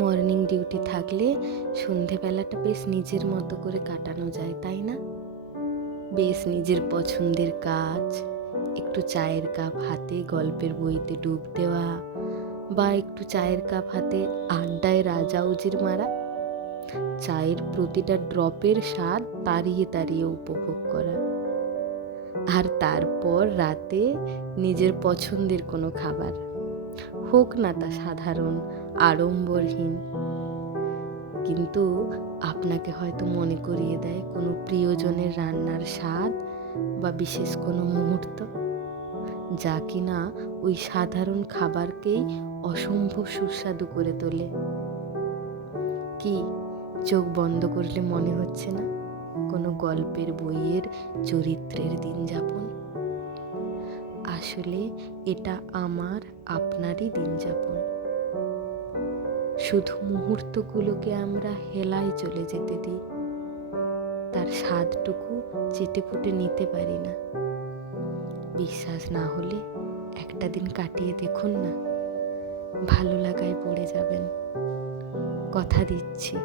Morning duty থাকলে সন্ধেবেলাটা বেশ নিজের মতো করে কাটানো যায়, তাই না? বেশ নিজের পছন্দের কাজ, একটু চায়ের কাপ হাতে গল্পের বইতে ডুব দেওয়া, বা একটু চায়ের কাপ হাতে আড্ডায় রাজাউজির মারা, চায়ের প্রতিটা ড্রপের স্বাদ তাড়িয়ে তাড়িয়ে উপভোগ করা। আর তারপর রাতে নিজের পছন্দের কোনো খাবার, হোক না তা সাধারণ আড়ম্বরহীন, কিন্তু আপনাকে হয়তো মনে করিয়ে দেয় কোনো প্রিয়জনের রান্নার স্বাদ বা বিশেষ কোনো মুহূর্ত, যা কিনা ওই সাধারণ খাবারকেই অসম্ভব সুস্বাদু করে তোলে। কি চোখ বন্ধ করলে মনে হচ্ছে না কোনো গল্পের বইয়ের চরিত্রের দিন যাপন? আসলে এটা আমার আপনারই দিন যাপন। শুধু মুহূর্তগুলোকে আমরা হেলায় চলে যেতে দিই, তার স্বাদটুকু চেটেপুটে নিতে পারি না। বিশ্বাস না হলে একটা দিন কাটিয়ে দেখুন না, ভালো লাগায় পড়ে যাবেন, কথা দিচ্ছি।